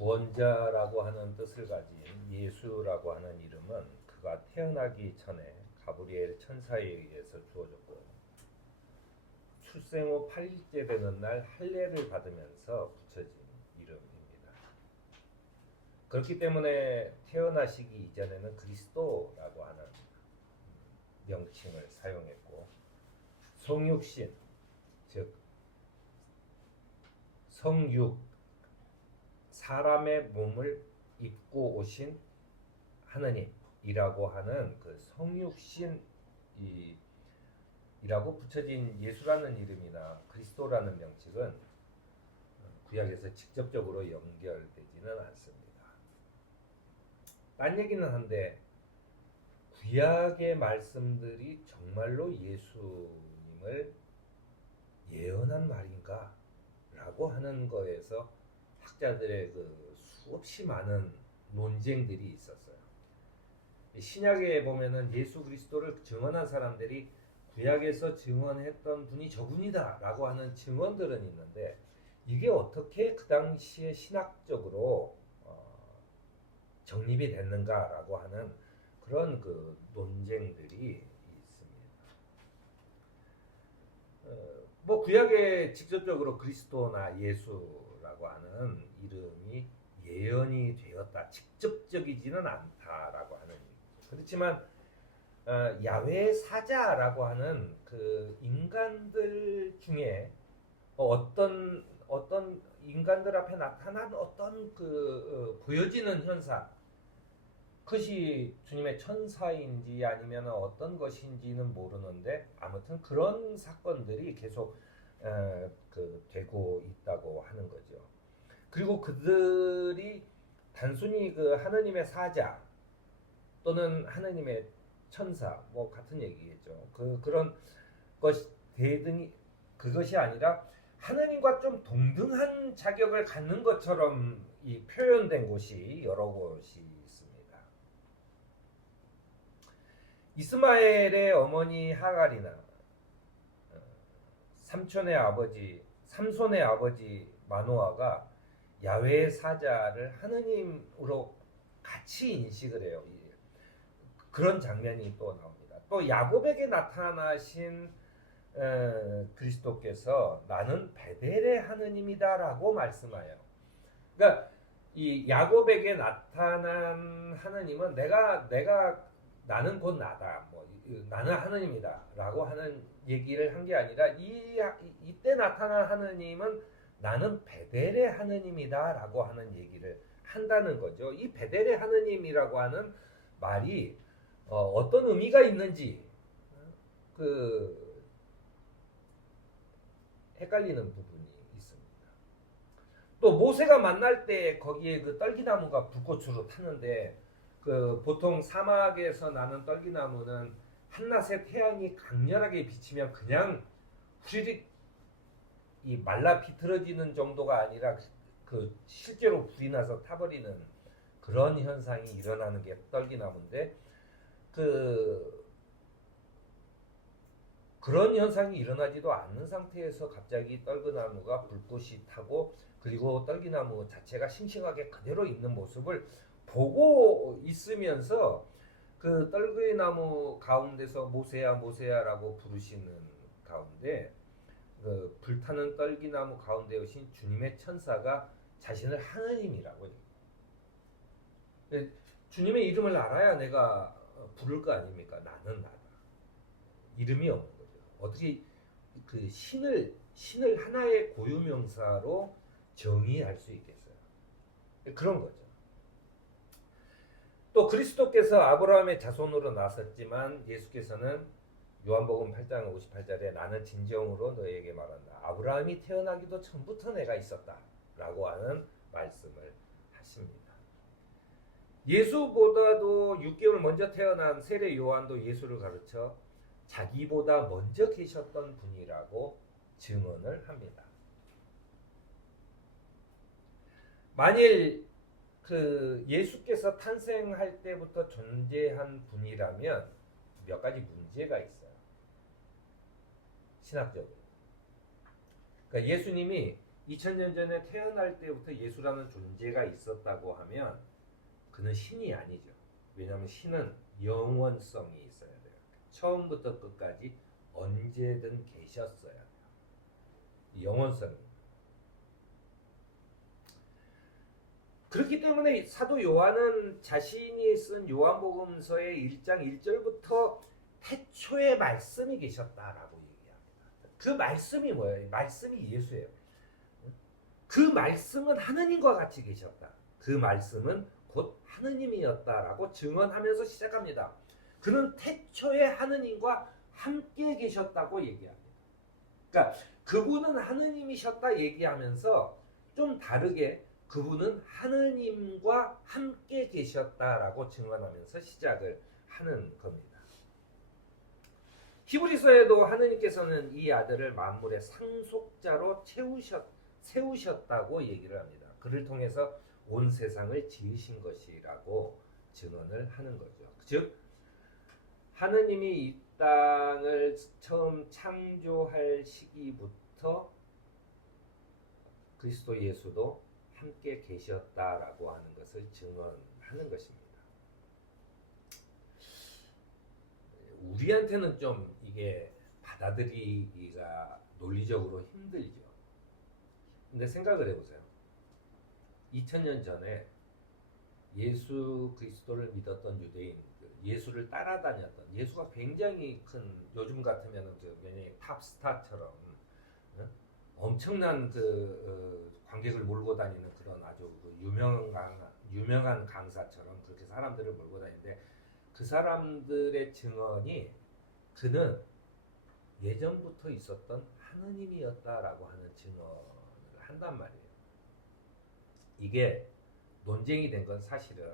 구원자라고 하는 뜻을 가진 예수라고 하는 이름은 그가 태어나기 전에 가브리엘 천사에 의해서 주어졌고 출생 후 8일째 되는 날 할례를 받으면서 붙여진 이름입니다. 그렇기 때문에 태어나시기 이전에는 그리스도라고 하는 명칭을 사용했고 성육신, 즉 성육, 사람의 몸을 입고 오신 하느님이라고 하는 그 성육신이라고 붙여진 예수라는 이름이나 그리스도라는 명칭은 구약에서 직접적으로 연결되지는 않습니다. 딴 얘기는 한데 구약의 말씀들이 정말로 예수님을 예언한 말인가? 라고 하는 거에서 학자들의 그 수없이 많은 논쟁들이 있었어요. 신약에 보면은 예수 그리스도를 증언한 사람들이 구약에서 증언했던 분이 저분이다 라고 하는 증언들은 있는데 이게 어떻게 그 당시에 신학적으로 정립이 됐는가라고 하는 그런 그 논쟁들이 있습니다. 뭐 구약에 직접적으로 그리스도나 예수라고 하는 이름이 예언이 되었다, 직접적이지는 않다라고 하는 얘기죠. 그렇지만 야훼 사자라고 하는 그 인간들 중에 어떤 인간들 앞에 나타난 어떤 그 보여지는 현상, 그것이 주님의 천사인지 아니면 어떤 것인지는 모르는데 아무튼 그런 사건들이 계속 되고 있다고 하는 거죠. 그리고 그들이 단순히 그 하느님의 사자 또는 하느님의 천사 뭐 같은 얘기겠죠. 그런 것이 대등이 그것이 아니라 하느님과 좀 동등한 자격을 갖는 것처럼 이 표현된 곳이 여러 곳이 있습니다. 이스마엘의 어머니 하갈이나 삼손의 아버지 마노아가 야훼의 사자를 하느님으로 같이 인식을 해요. 그런 장면이 또 나옵니다. 또 야곱에게 나타나신 그리스도께서 나는 베델의 하느님이다라고 말씀하여. 그러니까 이 야곱에게 나타난 하느님은 나는 곧 나다. 나는 하느님이다라고 하는 얘기를 한 게 아니라 이때 나타난 하느님은 나는 베델의 하느님이다라고 하는 얘기를 한다는 거죠. 이 베델의 하느님이라고 하는 말이 어떤 의미가 있는지 헷갈리는 부분이 있습니다. 또 모세가 만날 때 거기에 그 떨기나무가 불꽃으로 타는데 보통 사막에서 나는 떨기나무는 한낮에 태양이 강렬하게 비치면 그냥 후리릭 이 말라 비틀어지는 정도가 아니라 실제로 불이 나서 타버리는 그런 현상이 일어나는 게 떨기나무인데 그런 현상이 일어나지도 않는 상태에서 갑자기 떨기나무가 불꽃이 타고 그리고 떨기나무 자체가 싱싱하게 그대로 있는 모습을 보고 있으면서 그 떨기나무 가운데서 모세야 모세야라고 부르시는 가운데 그 불타는 떨기나무 가운데 오신 주님의 천사가 자신을 하느님이라고 해요. 주님의 이름을 알아야 내가 부를 거 아닙니까? 나는 나다. 이름이 없는 거죠. 어떻게 그 신을 하나의 고유명사로 정의할 수 있겠어요? 그런 거죠. 또 그리스도께서 아브라함의 자손으로 나섰지만 예수께서는 요한복음 8장 58절에 나는 진정으로 너에게 말한다. 아브라함이 태어나기도 전부터 내가 있었다. 라고 하는 말씀을 하십니다. 예수보다도 6개월 먼저 태어난 세례 요한도 예수를 가르쳐 자기보다 먼저 계셨던 분이라고 증언을 합니다. 만일 예수께서 탄생할 때부터 존재한 분이라면 몇 가지 문제가 있어요. 신학적으로. 그러니까 예수님이 2000년 전에 태어날 때부터 예수라는 존재가 있었다고 하면 그는 신이 아니죠. 왜냐하면 신은 영원성이 있어야 돼요. 처음부터 끝까지 언제든 계셨어야 돼요. 영원성이. 그렇기 때문에 사도 요한은 자신이 쓴 요한복음서의 1장 1절부터 태초에 말씀이 계셨다라고 얘기합니다. 그 말씀이 뭐예요? 말씀이 예수예요. 그 말씀은 하느님과 같이 계셨다. 그 말씀은 곧 하느님이었다라고 증언하면서 시작합니다. 그는 태초에 하느님과 함께 계셨다고 얘기합니다. 그러니까 그분은 하느님이셨다 얘기하면서 좀 다르게 그분은 하느님과 함께 계셨다라고 증언하면서 시작을 하는 겁니다. 히브리서에도 하느님께서는 이 아들을 만물의 상속자로 세우셨다고 얘기를 합니다. 그를 통해서 온 세상을 지으신 것이라고 증언을 하는 거죠. 즉 하느님이 이 땅을 처음 창조할 시기부터 그리스도 예수도 함께 계셨다라고 하는 것을 증언하는 것입니다. 우리한테는 좀 이게 받아들이기가 논리적으로 힘들죠. 근데 생각을 해보세요. 2000년 전에 예수 그리스도를 믿었던 유대인들, 예수를 따라다녔던, 예수가 굉장히 큰, 요즘 같으면 굉장히 탑스타처럼 엄청난 관객을 몰고 다니는 그런 아주 유명한 강사처럼 그렇게 사람들을 몰고 다니는데, 그 사람들의 증언이 그는 예전부터 있었던 하느님이었다라고 하는 증언을 한단 말이에요. 이게 논쟁이 된 건 사실은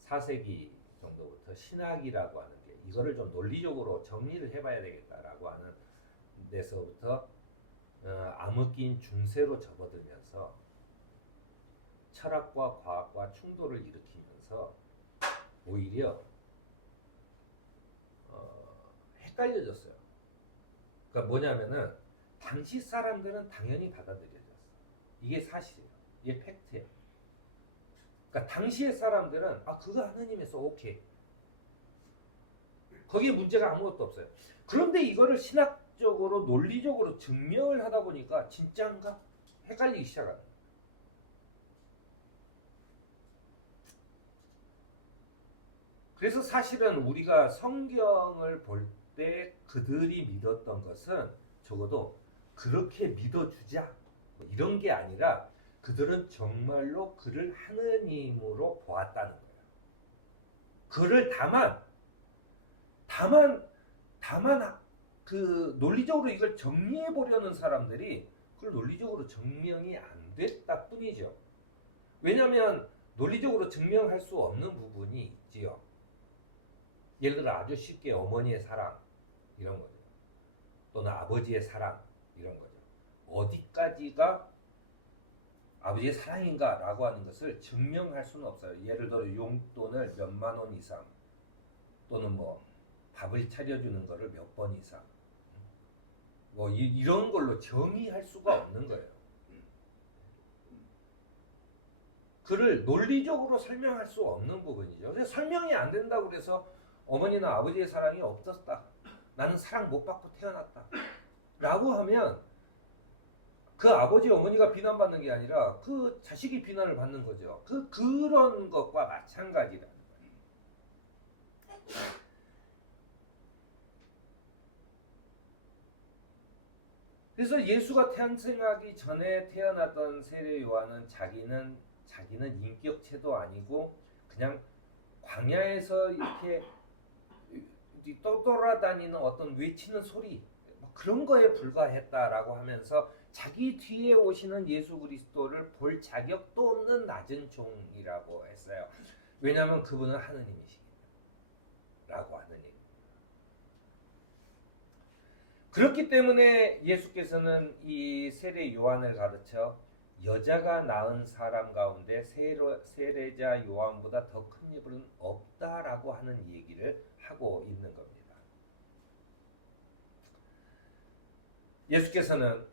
4세기 정도부터 신학이라고 하는 게 이거를 좀 논리적으로 정리를 해봐야 되겠다라고 하는 데서부터 암흑기인 중세로 접어들면서 철학과 과학과 충돌을 일으키면서 오히려 헷갈려졌어요. 그러니까 뭐냐면은 당시 사람들은 당연히 받아들여졌어. 이게 사실이에요. 이게 팩트예요. 그러니까 당시의 사람들은 그거 하느님에서 오케이. 거기에 문제가 아무것도 없어요. 그런데 이거를 신학적으로 논리적으로 증명을 하다 보니까 진짜인가? 헷갈리기 시작하는 거예요. 그래서 사실은 우리가 성경을 볼 때 그들이 믿었던 것은 적어도 그렇게 믿어주자 이런 게 아니라 그들은 정말로 그를 하느님으로 보았다는 거예요. 그를 다만 그 논리적으로 이걸 정리해 보려는 사람들이 그걸 논리적으로 증명이 안 됐다 뿐이죠. 왜냐하면 논리적으로 증명할 수 없는 부분이 있지요. 예를 들어 아주 쉽게 어머니의 사랑 이런 거죠. 또는 아버지의 사랑 이런 거죠. 어디까지가 아버지의 사랑인가 라고 하는 것을 증명할 수는 없어요. 예를 들어 용돈을 몇만 원 이상 또는 뭐 밥을 차려주는 거를 몇 번 이상 뭐 이런 걸로 정의할 수가 없는 거예요. 그를 논리적으로 설명할 수 없는 부분이죠. 그래서 설명이 안 된다고 그래서 어머니나 아버지의 사랑이 없었다. 나는 사랑 못 받고 태어났다. 라고 하면 그 아버지 어머니가 비난받는 게 아니라 그 자식이 비난을 받는 거죠. 그런 것과 마찬가지라는 거예요. 그래서 예수가 탄생하기 전에 태어났던 세례 요한은 자기는 인격체도 아니고 그냥 광야에서 이렇게 떠돌아다니는 어떤 외치는 소리 그런 거에 불과했다라고 하면서 자기 뒤에 오시는 예수 그리스도를 볼 자격도 없는 낮은 종이라고 했어요. 왜냐하면 그분은 하느님이시기 라고 하느님. 그렇기 때문에 예수께서는 이 세례 요한을 가르쳐 여자가 낳은 사람 가운데 세례자 요한보다 더 큰 일은 없다라고 하는 얘기를 하고 있는 겁니다. 예수께서는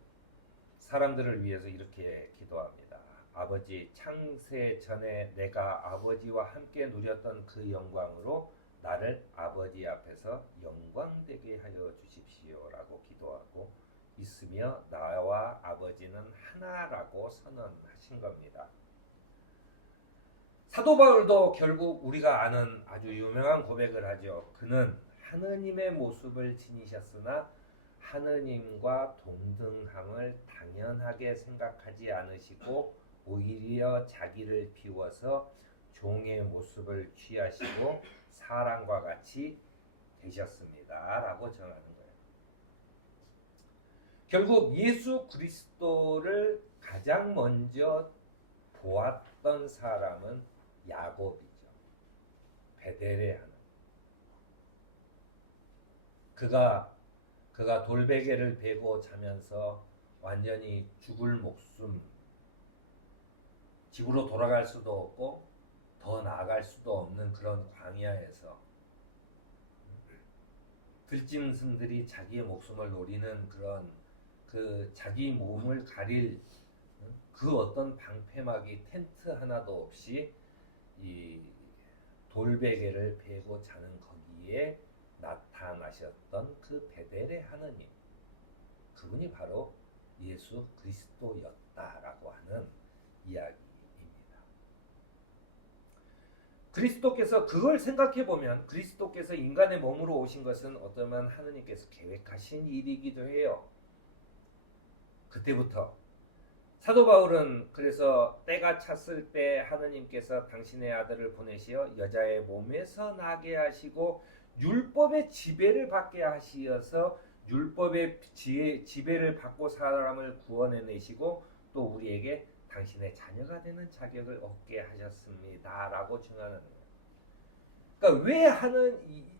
사람들을 위해서 이렇게 기도합니다. 아버지, 창세 전에 내가 아버지와 함께 누렸던 그 영광으로 나를 아버지 앞에서 영광되게 하여 주십시오라고 기도하고 있으며 나와 아버지는 하나라고 선언하신 겁니다. 사도 바울도 결국 우리가 아는 아주 유명한 고백을 하죠. 그는 하느님의 모습을 지니셨으나 하느님과 동등함을 당연하게 생각하지 않으시고 오히려 자기를 비워서 종의 모습을 취하시고 사람과 같이 되셨습니다. 라고 정하는 거예요. 결국 예수 그리스도를 가장 먼저 보았던 사람은 야곱이죠. 베델의 하나님. 그가 돌베개를 베고 자면서 완전히 죽을 목숨, 집으로 돌아갈 수도 없고 더 나아갈 수도 없는 그런 광야에서 들짐승들이 자기의 목숨을 노리는 그런 그 자기 몸을 가릴 그 어떤 방패막이 텐트 하나도 없이 이 돌베개를 베고 자는 거기에 나타나셨던 그 베델의 하느님, 그분이 바로 예수 그리스도였다라고 하는 이야기입니다. 그리스도께서 그걸 생각해 보면 그리스도께서 인간의 몸으로 오신 것은 어쩌면 하느님께서 계획하신 일이기도 해요. 그때부터 사도 바울은 그래서 때가 찼을 때 하느님께서 당신의 아들을 보내시어 여자의 몸에서 나게 하시고 율법의 지배를 받게 하시어서 율법의 지배를 받고 사람을 구원해내시고 또 우리에게 당신의 자녀가 되는 자격을 얻게 하셨습니다라고 증언하는 거예요. 그러니까 왜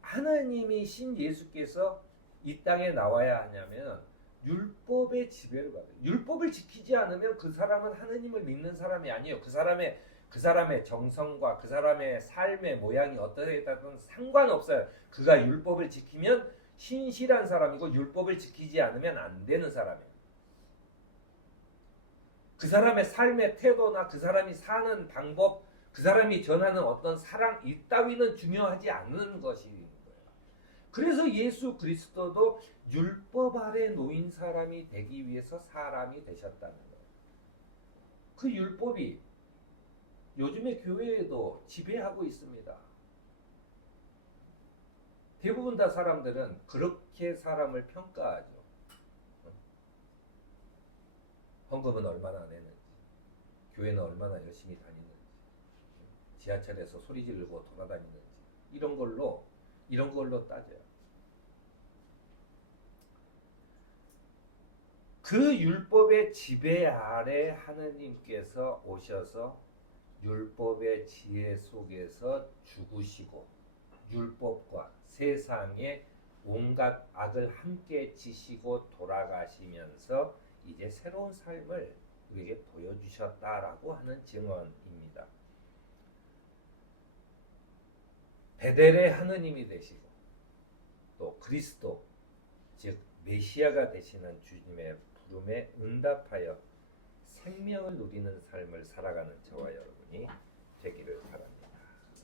하느님이신 예수께서 이 땅에 나와야 하냐면 율법의 지배를 받아요. 율법을 지키지 않으면 그 사람은 하느님을 믿는 사람이 아니에요. 그 사람의 정성과 그 사람의 삶의 모양이 어떠했든 상관없어요. 그가 율법을 지키면 신실한 사람이고 율법을 지키지 않으면 안 되는 사람이에요. 그 사람의 삶의 태도나 그 사람이 사는 방법, 그 사람이 전하는 어떤 사랑 이따위는 중요하지 않는 것인 거예요. 그래서 예수 그리스도도 율법 아래 놓인 사람이 되기 위해서 사람이 되셨다는 거예요. 그 율법이 요즘의 교회에도 지배하고 있습니다. 대부분 다 사람들은 그렇게 사람을 평가하죠. 헌금은 얼마나 내는지, 교회는 얼마나 열심히 다니는지, 지하철에서 소리 지르고 돌아다니는지 이런 걸로 따져요. 그 율법의 지배 아래 하느님께서 오셔서 율법의 지혜 속에서 죽으시고 율법과 세상의 온갖 악을 함께 지시고 돌아가시면서 이제 새로운 삶을 우리에게 보여주셨다라고 하는 증언입니다. 베델의 하느님이 되시고 또 그리스도 즉 메시아가 되시는 주님의 부름에 응답하여 생명을 누리는 삶을 살아가는 저와 여러분이 되기를 바랍니다.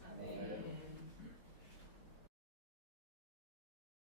아멘.